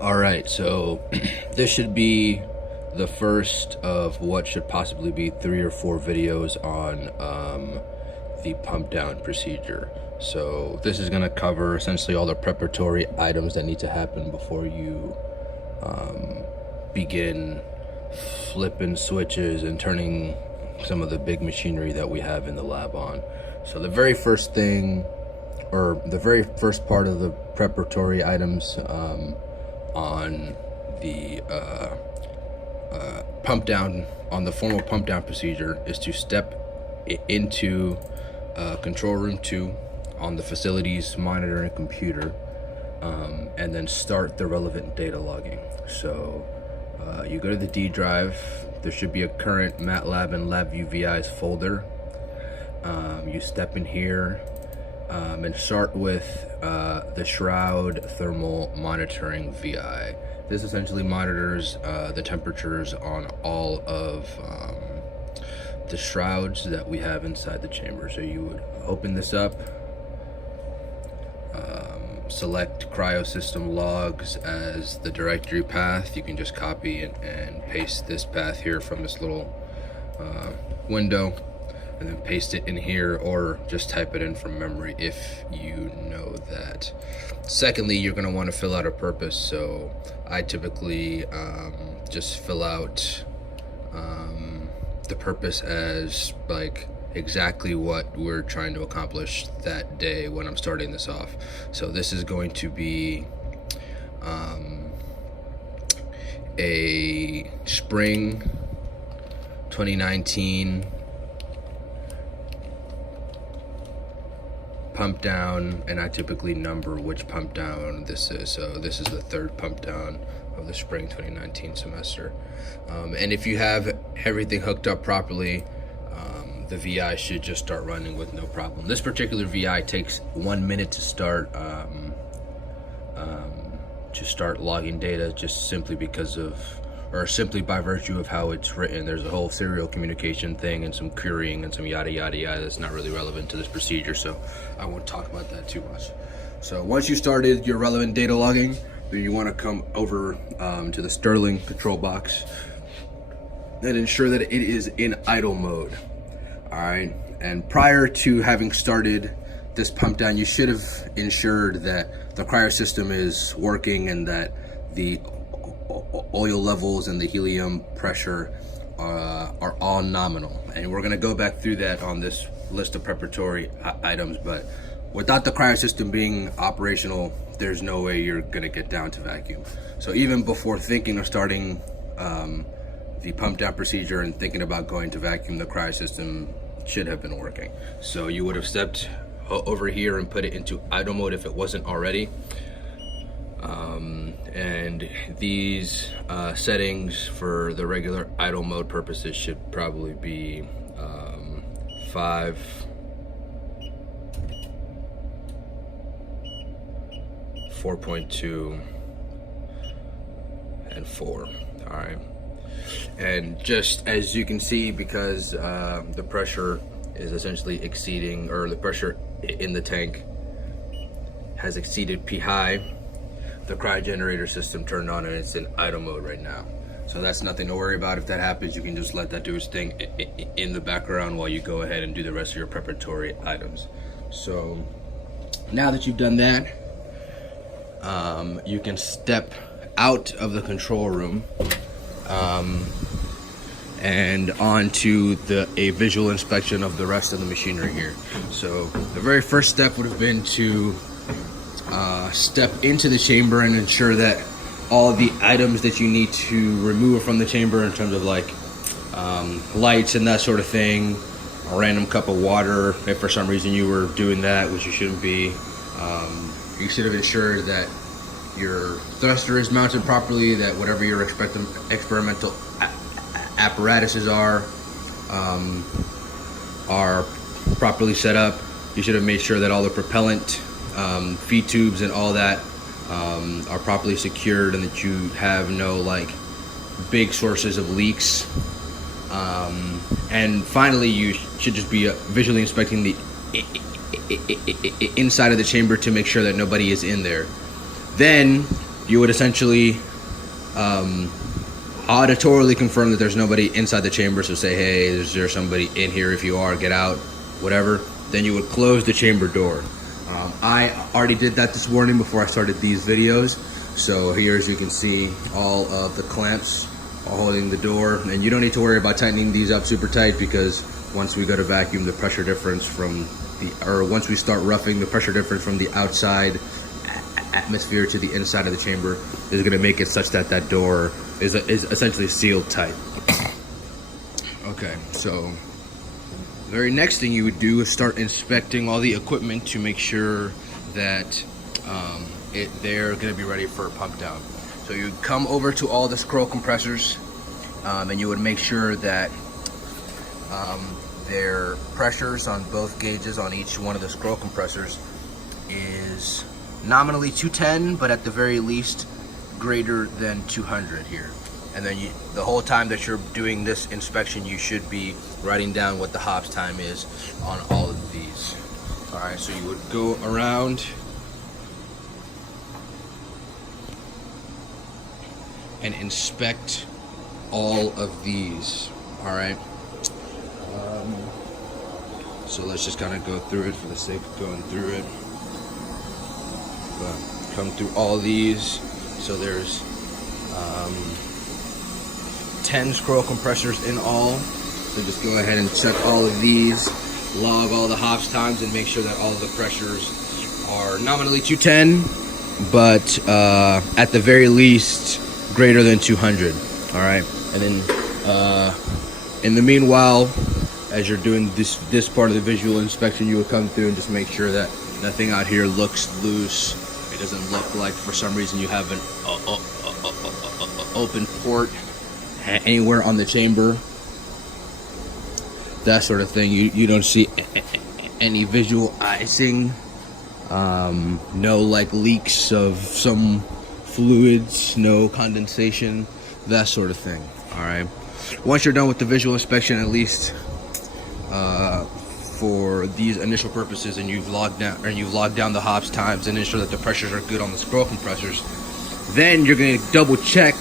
Alright, so this should be the first of what should possibly be 3 or 4 videos on the pump down procedure. So this is going to cover essentially all the preparatory items that need to happen before you begin flipping switches and turning some of the big machinery that we have in the lab on. So the very first thing, or the very first part of the preparatory items on the pump down, on the formal pump down procedure, is to step into control room 2 on the facilities monitor and computer, and then start the relevant data logging. So you go to the D drive. There should be a current MATLAB and LabVIEW VIs folder. You step in here and start with the shroud thermal monitoring VI. This essentially monitors the temperatures on all of the shrouds that we have inside the chamber. So you would open this up, select cryosystem logs as the directory path. You can just copy and paste this path here from this little window, and then paste it in here, or just type it in from memory if you know that. Secondly, you're going to want to fill out a purpose. So I typically just fill out the purpose as like exactly what we're trying to accomplish that day when I'm starting this off. So this is going to be a spring 2019 pump down, and I typically number which pump down this is. So this is the third pump down of the spring 2019 semester. And if you have everything hooked up properly, the VI should just start running with no problem. This particular VI takes 1 minute to start logging data, just simply because of, or simply by virtue of how it's written. There's a whole serial communication thing and some querying and some yada yada yada that's not really relevant to this procedure, so I won't talk about that too much. So once you started your relevant data logging, then you want to come over to the Sterling control box and ensure that it is in idle mode. All right, and prior to having started this pump down, you should have ensured that the cryo system is working and that the oil levels and the helium pressure are all nominal. And we're going to go back through that on this list of preparatory items, but without the cryo system being operational, there's no way you're going to get down to vacuum. So even before thinking of starting the pump down procedure and thinking about going to vacuum, the cryo system should have been working. So you would have stepped over here and put it into idle mode if it wasn't already. And these settings for the regular idle mode purposes should probably be 5, 4.2, and 4. All right. And just as you can see, because the pressure is essentially exceeding, or the pressure in the tank has exceeded P high, the cryogenerator system turned on and it's in idle mode right now. So that's nothing to worry about. If that happens, you can just let that do its thing in the background while you go ahead and do the rest of your preparatory items. So now that you've done that, you can step out of the control room and onto a visual inspection of the rest of the machinery here. So the very first step would have been to step into the chamber and ensure that all the items that you need to remove from the chamber, in terms of like lights and that sort of thing, a random cup of water, if for some reason you were doing that, which you shouldn't be, you should have ensured that your thruster is mounted properly, that whatever your experimental apparatuses are properly set up. You should have made sure that all the propellant feed tubes and all that are properly secured, and that you have no like big sources of leaks. And finally, you should just be visually inspecting the inside of the chamber to make sure that nobody is in there. Then you would essentially auditorily confirm that there's nobody inside the chamber. So say, hey, is there somebody in here? If you are, get out, whatever. Then you would close the chamber door. I already did that this morning before I started these videos. So here, as you can see, all of the clamps are holding the door, and you don't need to worry about tightening these up super tight, because once we go to vacuum, the pressure difference from once we start roughing, the pressure difference from the outside atmosphere to the inside of the chamber is going to make it such that that door is essentially sealed tight. Okay, so the very next thing you would do is start inspecting all the equipment to make sure that they're going to be ready for a pump down. So you would come over to all the scroll compressors, and you would make sure that their pressures on both gauges on each one of the scroll compressors is nominally 210, but at the very least greater than 200 here. And then the whole time that you're doing this inspection, you should be writing down what the hops time is on all of these. All right, so you would go around and inspect all of these. All right. So let's just kind of go through it for the sake of going through it. But come through all these. So there's 10 scroll compressors in all. So just go ahead and check all of these, log all the hops times, and make sure that all of the pressures are nominally 210, but at the very least greater than 200. All right, and then in the meanwhile, as you're doing this part of the visual inspection, you will come through and just make sure that nothing out here looks loose. It doesn't look like for some reason you have an open port anywhere on the chamber. That sort of thing. You don't see any visual icing. No like leaks of some fluids, no condensation, that sort of thing. All right. Once you're done with the visual inspection, at least for these initial purposes, and you've logged down the hops times and ensure that the pressures are good on the scroll compressors, then you're going to double check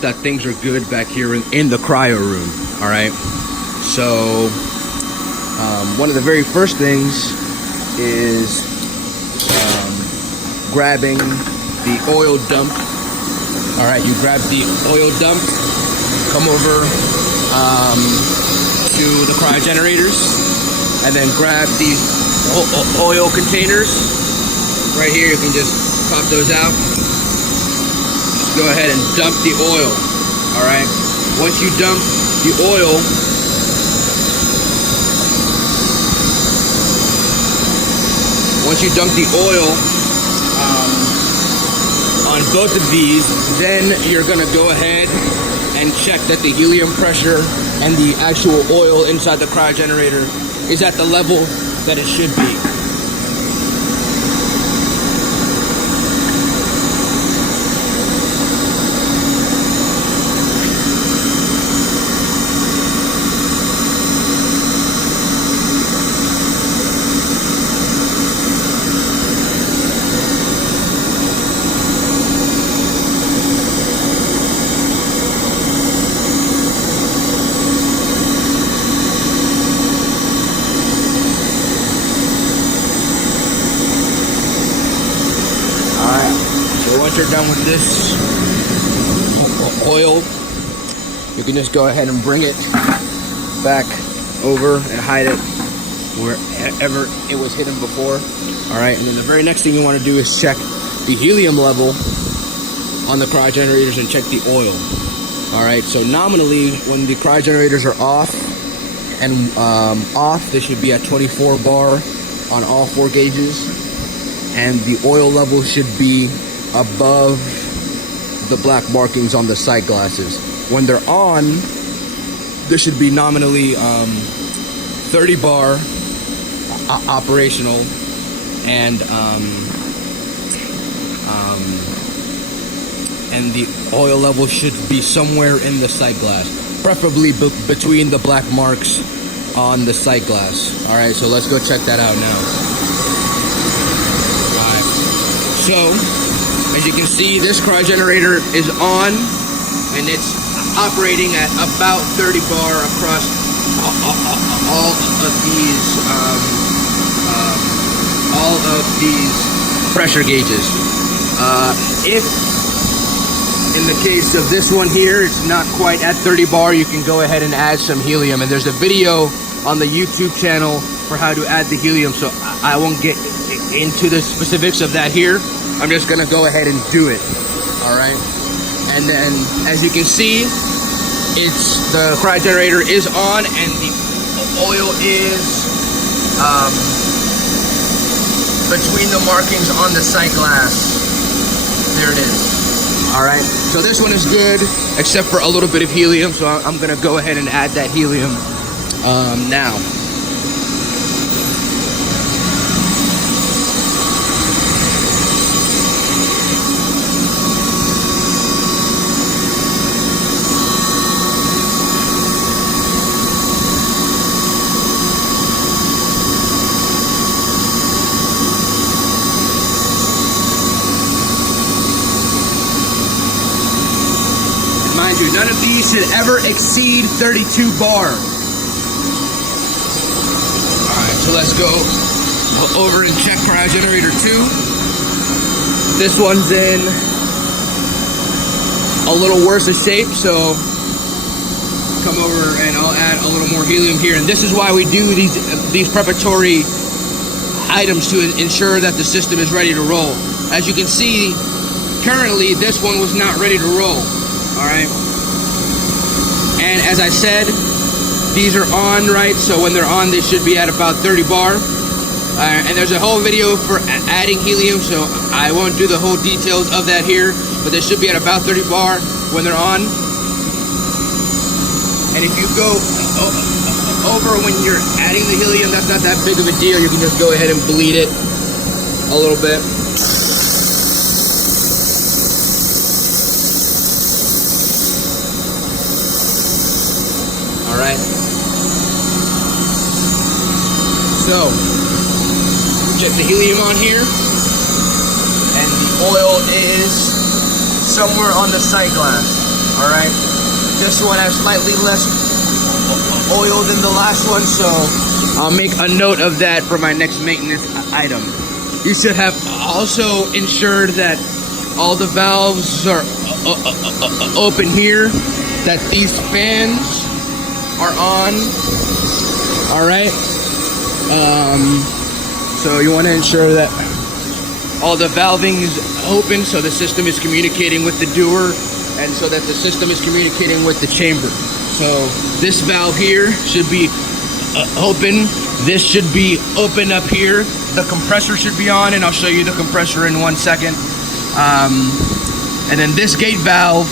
that things are good back here in the cryo room. All right. So one of the very first things is grabbing the oil dump. All right, you grab the oil dump, come over to the cryo generators, and then grab these oil containers right here. You can just pop those out. Just go ahead and dump the oil. All right. Once you dump the oil, on both of these, then you're gonna go ahead and check that the helium pressure and the actual oil inside the cryo generator is at the level that it should be. Once you're done with this oil, you can just go ahead and bring it back over and hide it wherever it was hidden before. All right, and then the very next thing you want to do is check the helium level on the cryo generators and check the oil. All right, so nominally when the cryo generators are off and off, they should be at 24 bar on all 4 gauges, and the oil level should be above the black markings on the sight glasses. When they're on, there should be nominally 30 bar operational, and the oil level should be somewhere in the sight glass, preferably between the black marks on the sight glass. All right, so let's go check that out now. All right, so As you can see, this cryo generator is on, and it's operating at about 30 bar across all of these pressure gauges. If in the case of this one here, it's not quite at 30 bar, you can go ahead and add some helium, and there's a video on the YouTube channel for how to add the helium, so I won't get into the specifics of that here. I'm just gonna go ahead and do it. All right, and then as you can see, the cryo generator is on, and the oil is between the markings on the sight glass. There it is. All right, so this one is good, except for a little bit of helium, so I'm gonna go ahead and add that helium now. Mind you, none of these should ever exceed 32 bar. Alright, so let's go over and check cryo generator 2. This one's in a little worse of shape, so come over and I'll add a little more helium here. And this is why we do these preparatory items, to ensure that the system is ready to roll. As you can see, currently this one was not ready to roll. All right, and as I said, these are on, right? So when they're on, they should be at about 30 bar. And there's a whole video for adding helium, so I won't do the whole details of that here, but they should be at about 30 bar when they're on. And if you go over when you're adding the helium, that's not that big of a deal. You can just go ahead and bleed it a little bit. Alright, so check the helium on here, and the oil is somewhere on the sight glass. Alright, this one has slightly less oil than the last one, so I'll make a note of that for my next maintenance item. You should have also ensured that all the valves are open here, that these fans are on. All right, so you want to ensure that all the valving is open, so the system is communicating with the doer, and so that the system is communicating with the chamber. So this valve here should be open. This should be open up here. The compressor should be on, and I'll show you the compressor in 1 second. And then this gate valve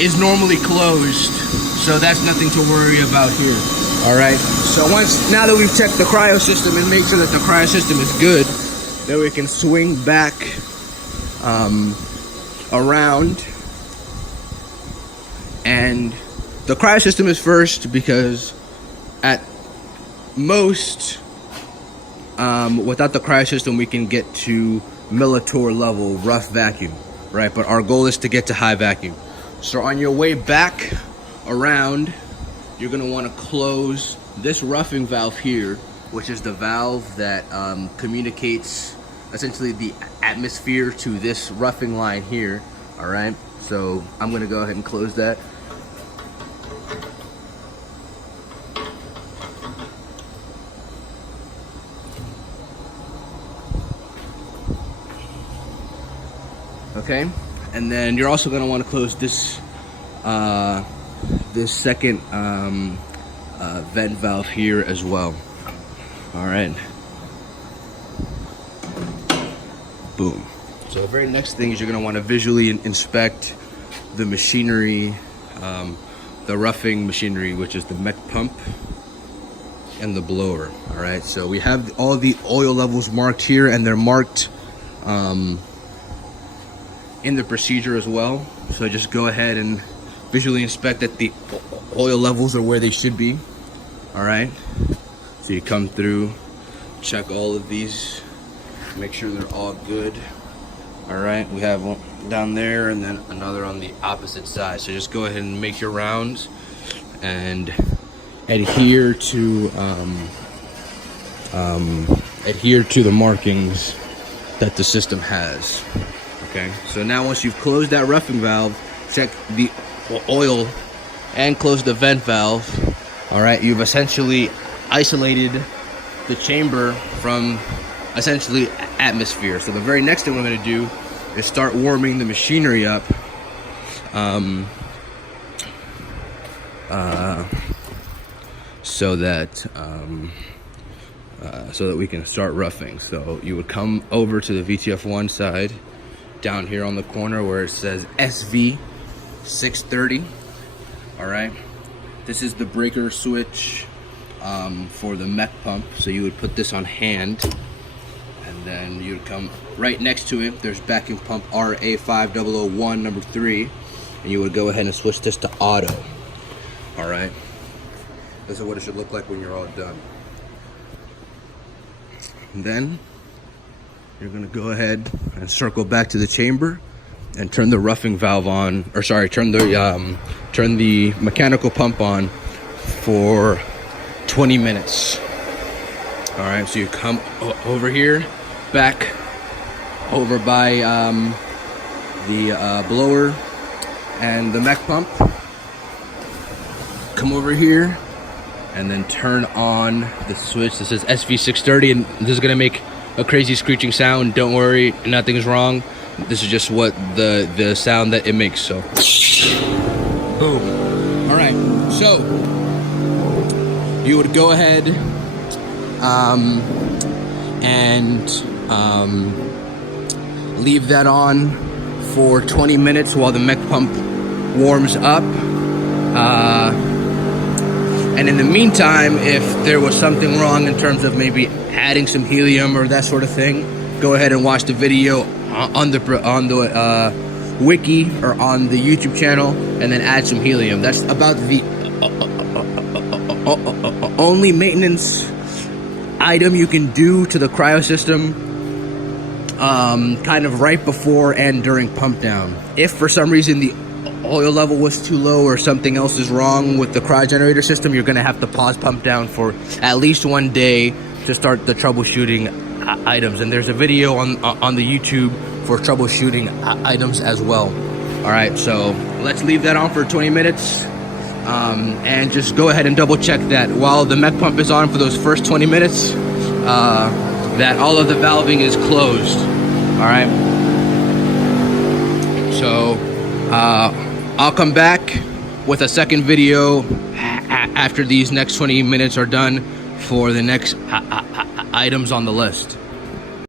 is normally closed, so that's nothing to worry about here. All right, so now that we've checked the cryo system and make sure that the cryo system is good, then we can swing back around. And the cryo system is first because at most, without the cryo system, we can get to Millitor level rough vacuum, right? But our goal is to get to high vacuum. So on your way back around, you're gonna wanna close this roughing valve here, which is the valve that communicates essentially the atmosphere to this roughing line here, all right? So I'm gonna go ahead and close that. Okay, and then you're also gonna wanna close this this second vent valve here as well. All right, boom. So the very next thing is you're gonna wanna visually inspect the machinery, the roughing machinery, which is the mech pump and the blower. All right, so we have all the oil levels marked here, and they're marked in the procedure as well. So just go ahead and visually inspect that the oil levels are where they should be. All right, so you come through, check all of these, make sure they're all good. All right, we have down there, and then another on the opposite side. So just go ahead and make your rounds and adhere to the markings that the system has. Okay, so now once you've closed that roughing valve, check the oil and close the vent valve. All right, you've essentially isolated the chamber from essentially atmosphere. So the very next thing we're going to do is start warming the machinery up so that we can start roughing. So you would come over to the VTF1 side, down here on the corner where it says SV630. All right, this is the breaker switch for the mech pump. So you would put this on hand, and then you'd come right next to it. There's backing pump RA5001 number 3, and you would go ahead and switch this to auto. All right, this is what it should look like when you're all done. And then you're gonna go ahead and circle back to the chamber and turn the roughing valve on, or sorry, turn the mechanical pump on for 20 minutes. All right, so you come over here, back over by the blower and the mech pump. Come over here and then turn on the switch that says SV630, and this is gonna make a crazy screeching sound. Don't worry, nothing's wrong. This is just what the sound that it makes. So boom. All right, so you would go ahead and leave that on for 20 minutes while the mech pump warms up. And in the meantime, if there was something wrong in terms of maybe adding some helium or that sort of thing, go ahead and watch the video on the wiki or on the YouTube channel, and then add some helium. That's about the only maintenance item you can do to the cryo system, kind of right before and during pump down. If for some reason the oil level was too low or something else is wrong with the cryogenerator system, you're gonna have to pause pump down for at least 1 day to start the troubleshooting items. And there's a video on the YouTube for troubleshooting items as well. All right, so let's leave that on for 20 minutes. And just go ahead and double check that while the mech pump is on for those first 20 minutes, that all of the valving is closed. All right. So I'll come back with a second video after these next 20 minutes are done for the next items on the list.